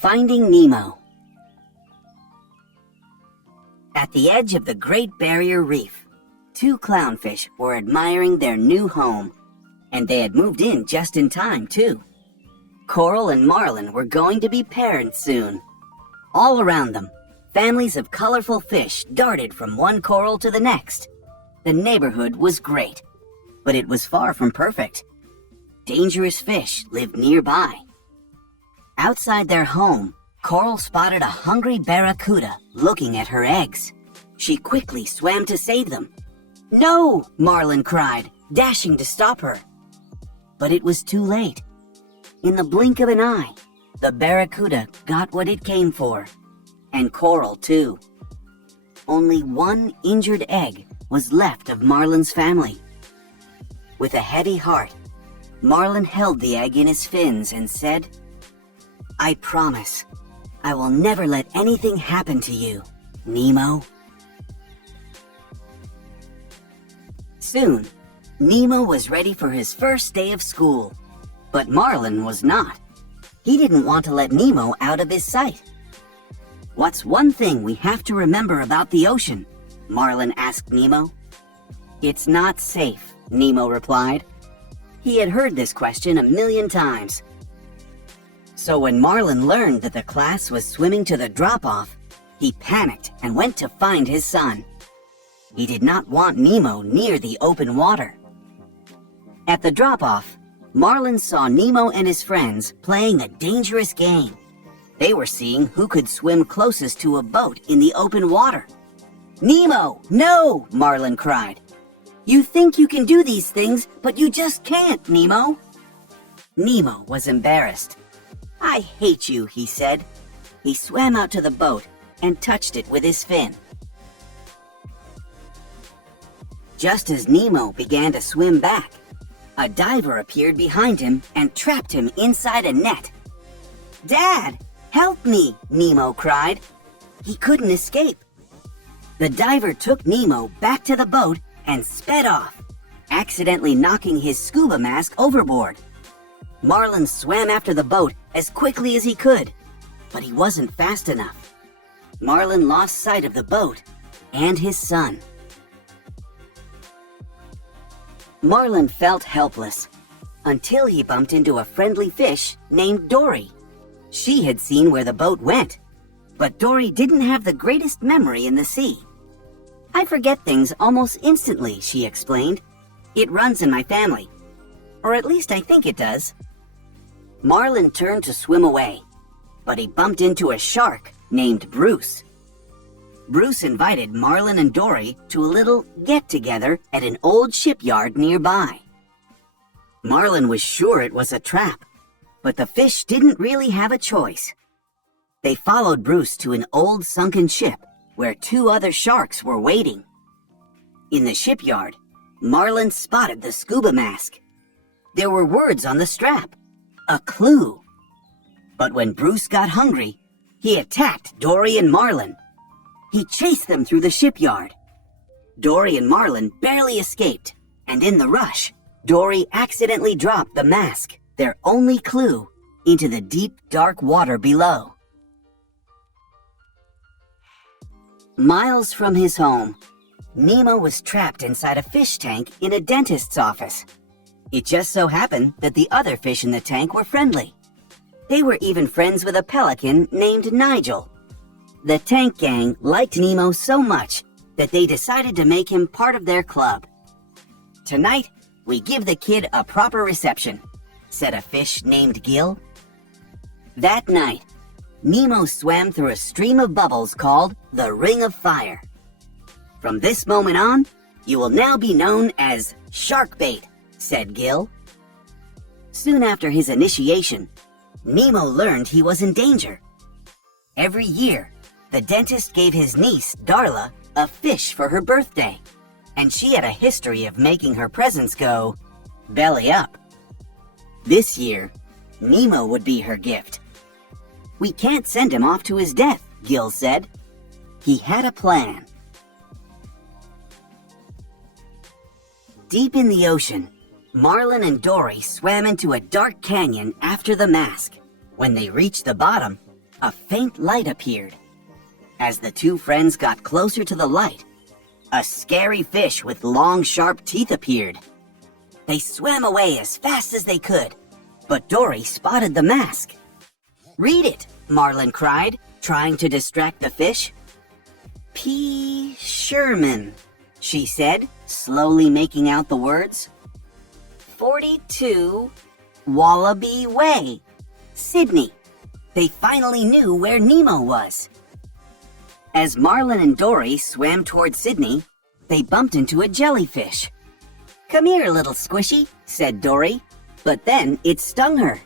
Finding Nemo. At the edge of the Great Barrier Reef, two clownfish were admiring their new home, and they had moved in just in time, too. Coral and Marlin were going to be parents soon. All around them, families of colorful fish darted from one coral to the next. The neighborhood was great, but it was far from perfect. Dangerous fish lived nearby. Outside their home, Coral spotted a hungry barracuda looking at her eggs. She quickly swam to save them. "No!" Marlin cried, dashing to stop her. But it was too late. In the blink of an eye, the barracuda got what it came for. And Coral, too. Only one injured egg was left of Marlin's family. With a heavy heart, Marlin held the egg in his fins and said, "I promise, I will never let anything happen to you, Nemo." Soon, Nemo was ready for his first day of school, but Marlin was not. He didn't want to let Nemo out of his sight. "What's one thing we have to remember about the ocean?" Marlin asked Nemo. "It's not safe," Nemo replied. He had heard this question a million times. So when Marlin learned that the class was swimming to the drop-off, he panicked and went to find his son. He did not want Nemo near the open water. At the drop-off, Marlin saw Nemo and his friends playing a dangerous game. They were seeing who could swim closest to a boat in the open water. "Nemo, no!" Marlin cried. "You think you can do these things, but you just can't, Nemo." Nemo was embarrassed. "I hate you," he said. He swam out to the boat and touched it with his fin. Just as Nemo began to swim back, a diver appeared behind him and trapped him inside a net. "Dad, help me!" Nemo cried. He couldn't escape. The diver took Nemo back to the boat and sped off, accidentally knocking his scuba mask overboard. Marlin swam after the boat as quickly as he could, but he wasn't fast enough. Marlin lost sight of the boat and his son. Marlin felt helpless until he bumped into a friendly fish named Dory. She had seen where the boat went, but Dory didn't have the greatest memory in the sea. "I forget things almost instantly," she explained. "It runs in my family. Or at least I think it does." Marlin turned to swim away, but he bumped into a shark named Bruce. Bruce invited Marlin and Dory to a little get-together at an old shipyard nearby. Marlin was sure it was a trap, but the fish didn't really have a choice. They followed Bruce to an old sunken ship where two other sharks were waiting. In the shipyard, Marlin spotted the scuba mask. There were words on the strap, a clue. But when Bruce got hungry, he attacked Dory and Marlin. He chased them through the shipyard. Dory and Marlin barely escaped, and in the rush, Dory accidentally dropped the mask, their only clue, into the deep, dark water below. Miles from his home, Nemo was trapped inside a fish tank in a dentist's office. It just so happened that the other fish in the tank were friendly. They were even friends with a pelican named Nigel. The tank gang liked Nemo so much that they decided to make him part of their club. "Tonight, we give the kid a proper reception," said a fish named Gil. That night, Nemo swam through a stream of bubbles called the Ring of Fire. "From this moment on, you will now be known as Shark Bait," said Gil. Soon after his initiation, Nemo learned he was in danger. Every year, the dentist gave his niece, Darla, a fish for her birthday, and she had a history of making her presents go belly up. This year, Nemo would be her gift. "We can't send him off to his death," Gil said. He had a plan. Deep in the ocean, Marlin and Dory swam into a dark canyon after the mask. When they reached the bottom, a faint light appeared. As the two friends got closer to the light, a scary fish with long, sharp teeth appeared. They swam away as fast as they could, but Dory spotted the mask. "Read it," Marlin cried, trying to distract the fish. "P. Sherman," she said, slowly making out the words. 42 Wallaby Way, Sydney. They finally knew where Nemo was. As Marlin and Dory swam toward Sydney, they bumped into a jellyfish. "Come here, little squishy," said Dory, but then it stung her.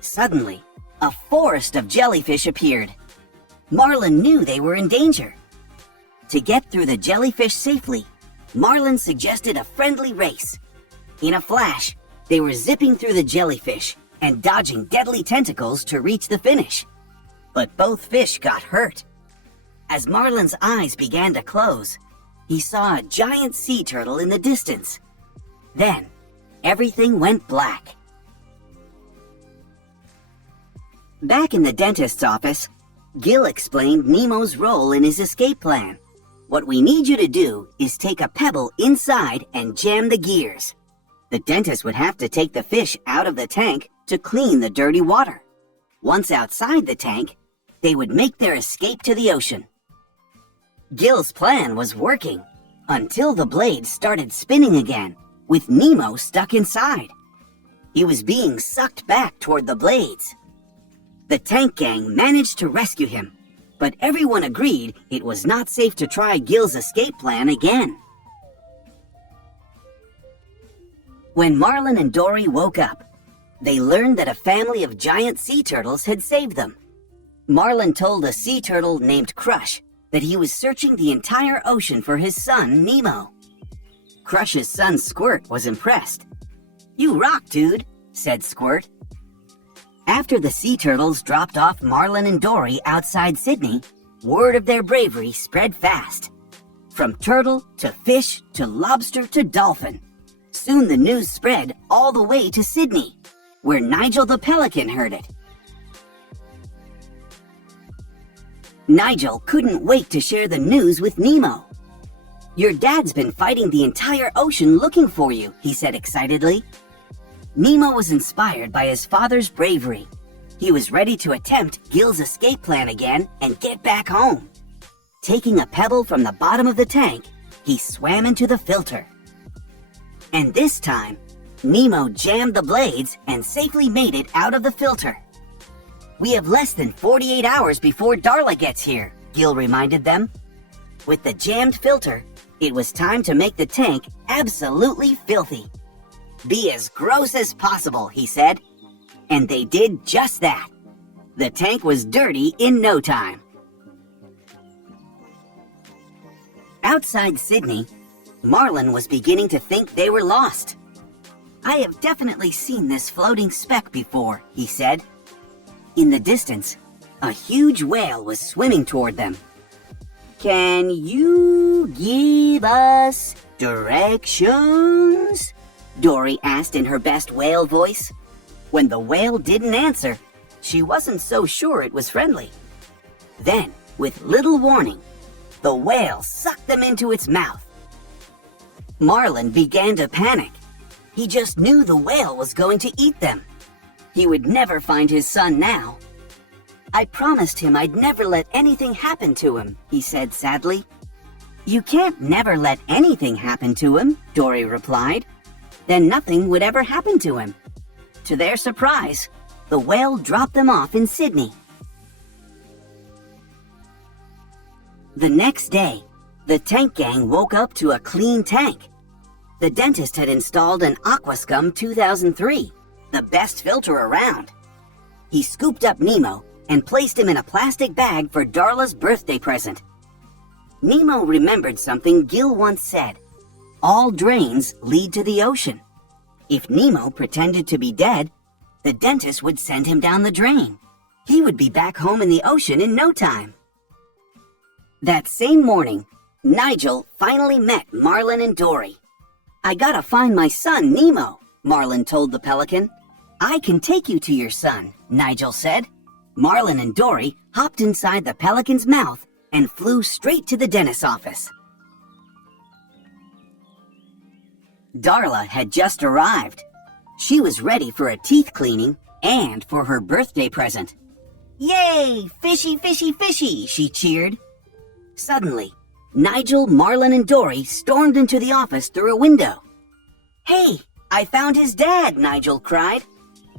Suddenly, a forest of jellyfish appeared. Marlin knew they were in danger. To get through the jellyfish safely, Marlin suggested a friendly race. In a flash, they were zipping through the jellyfish and dodging deadly tentacles to reach the finish. But both fish got hurt. As Marlin's eyes began to close, he saw a giant sea turtle in the distance. Then, everything went black. Back in the dentist's office, Gil explained Nemo's role in his escape plan. "What we need you to do is take a pebble inside and jam the gears." The dentist would have to take the fish out of the tank to clean the dirty water. Once outside the tank, they would make their escape to the ocean. Gil's plan was working until the blades started spinning again, with Nemo stuck inside. He was being sucked back toward the blades. The tank gang managed to rescue him, but everyone agreed it was not safe to try Gil's escape plan again. When Marlin and Dory woke up, they learned that a family of giant sea turtles had saved them. Marlin told a sea turtle named Crush that he was searching the entire ocean for his son, Nemo. Crush's son, Squirt, was impressed. "You rock, dude," said Squirt. After the sea turtles dropped off Marlin and Dory outside Sydney, word of their bravery spread fast. From turtle to fish to lobster to dolphin. Soon the news spread all the way to Sydney, where Nigel the pelican heard it. Nigel couldn't wait to share the news with Nemo. "Your dad's been fighting the entire ocean looking for you," he said excitedly. Nemo was inspired by his father's bravery. He was ready to attempt Gil's escape plan again and get back home. Taking a pebble from the bottom of the tank, he swam into the filter. And this time, Nemo jammed the blades and safely made it out of the filter. "We have less than 48 hours before Darla gets here," Gil reminded them. With the jammed filter, it was time to make the tank absolutely filthy. "Be as gross as possible," he said. And they did just that. The tank was dirty in no time. Outside Sydney, Marlin was beginning to think they were lost. "I have definitely seen this floating speck before," he said. In the distance, a huge whale was swimming toward them. "Can you give us directions?" Dory asked in her best whale voice. When the whale didn't answer, she wasn't so sure it was friendly. Then, with little warning, the whale sucked them into its mouth. Marlin began to panic. He just knew the whale was going to eat them. He would never find his son now. "I promised him I'd never let anything happen to him," he said sadly. "You can't never let anything happen to him," Dory replied. Then nothing would ever happen to him. To their surprise, the whale dropped them off in Sydney. The next day, the tank gang woke up to a clean tank. The dentist had installed an Aquascum 2003, the best filter around. He scooped up Nemo and placed him in a plastic bag for Darla's birthday present. Nemo remembered something Gil once said: "All drains lead to the ocean." If Nemo pretended to be dead, the dentist would send him down the drain. He would be back home in the ocean in no time. That same morning, Nigel finally met Marlin and Dory. "I gotta find my son, Nemo," Marlin told the pelican. "I can take you to your son," Nigel said. Marlin and Dory hopped inside the pelican's mouth and flew straight to the dentist's office. Darla had just arrived. She was ready for a teeth cleaning and for her birthday present. "Yay! Fishy, fishy, fishy!" she cheered. Suddenly, Nigel, Marlin, and Dory stormed into the office through a window. "Hey, I found his dad!" Nigel cried.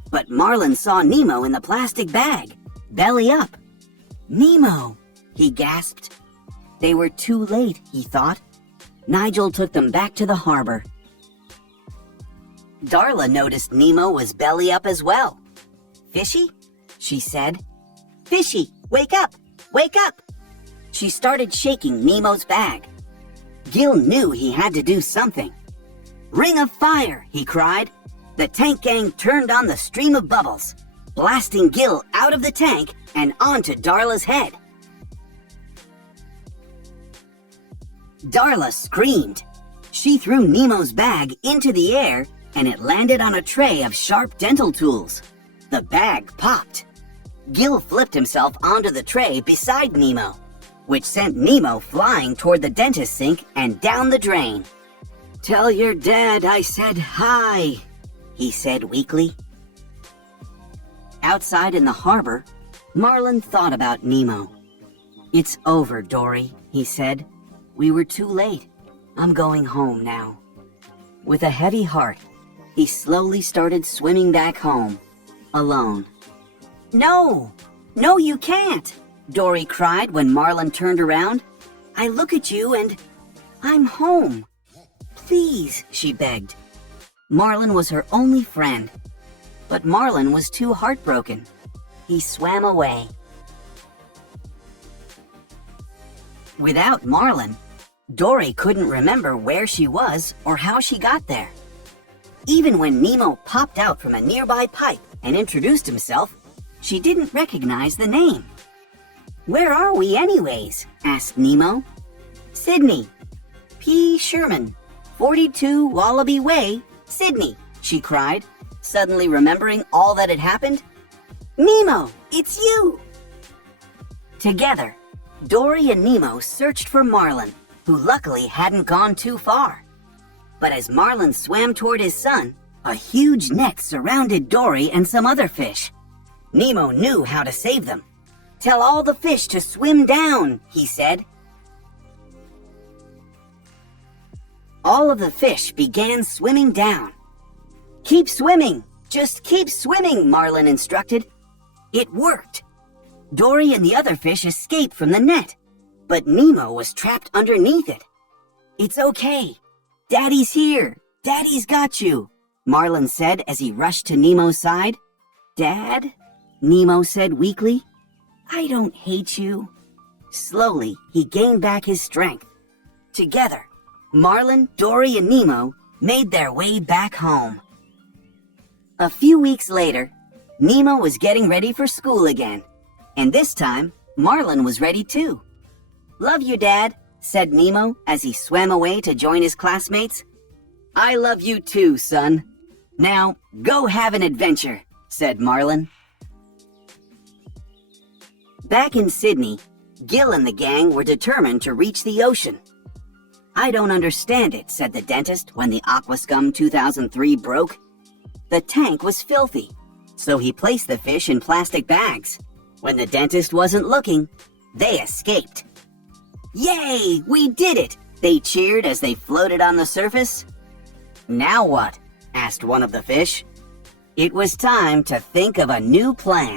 But Marlin saw Nemo in the plastic bag, belly up. "Nemo!" he gasped. They were too late, he thought. Nigel took them back to the harbor. Darla noticed Nemo was belly up as well. "Fishy?" she said. "Fishy, wake up! Wake up!" She started shaking Nemo's bag. Gil knew he had to do something. "Ring of fire!" he cried. The tank gang turned on the stream of bubbles, blasting Gil out of the tank and onto Darla's head. Darla screamed. She threw Nemo's bag into the air and it landed on a tray of sharp dental tools. The bag popped. Gil flipped himself onto the tray beside Nemo, which sent Nemo flying toward the dentist sink and down the drain. "Tell your dad I said hi," he said weakly. Outside in the harbor, Marlin thought about Nemo. "It's over, Dory," he said. "We were too late. I'm going home now." With a heavy heart, he slowly started swimming back home, alone. "No! No, you can't!" Dory cried when Marlin turned around. "I look at you and I'm home. Please," she begged. Marlin was her only friend, but Marlin was too heartbroken. He swam away. Without Marlin, Dory couldn't remember where she was or how she got there. Even when Nemo popped out from a nearby pipe and introduced himself, she didn't recognize the name. "Where are we anyways?" asked Nemo. "Sydney. P. Sherman, 42 Wallaby Way, Sydney," she cried, suddenly remembering all that had happened. "Nemo, it's you!" Together, Dory and Nemo searched for Marlin, who luckily hadn't gone too far. But as Marlin swam toward his son, a huge net surrounded Dory and some other fish. Nemo knew how to save them. "Tell all the fish to swim down," he said. All of the fish began swimming down. "Keep swimming! Just keep swimming," Marlin instructed. It worked. Dory and the other fish escaped from the net, but Nemo was trapped underneath it. "It's okay. Daddy's here. Daddy's got you," Marlin said as he rushed to Nemo's side. "Dad?" Nemo said weakly. "I don't hate you." Slowly, he gained back his strength. Together, Marlin, Dory, and Nemo made their way back home. A few weeks later, Nemo was getting ready for school again, and this time, Marlin was ready too. "Love you, Dad," said Nemo as he swam away to join his classmates. "I love you too, son. Now, go have an adventure," said Marlin. Back in Sydney, Gil and the gang were determined to reach the ocean. "I don't understand it," said the dentist when the Aquascum 2003 broke. The tank was filthy, so he placed the fish in plastic bags. When the dentist wasn't looking, they escaped. "Yay! We did it!" they cheered as they floated on the surface. "Now what?" asked one of the fish. It was time to think of a new plan.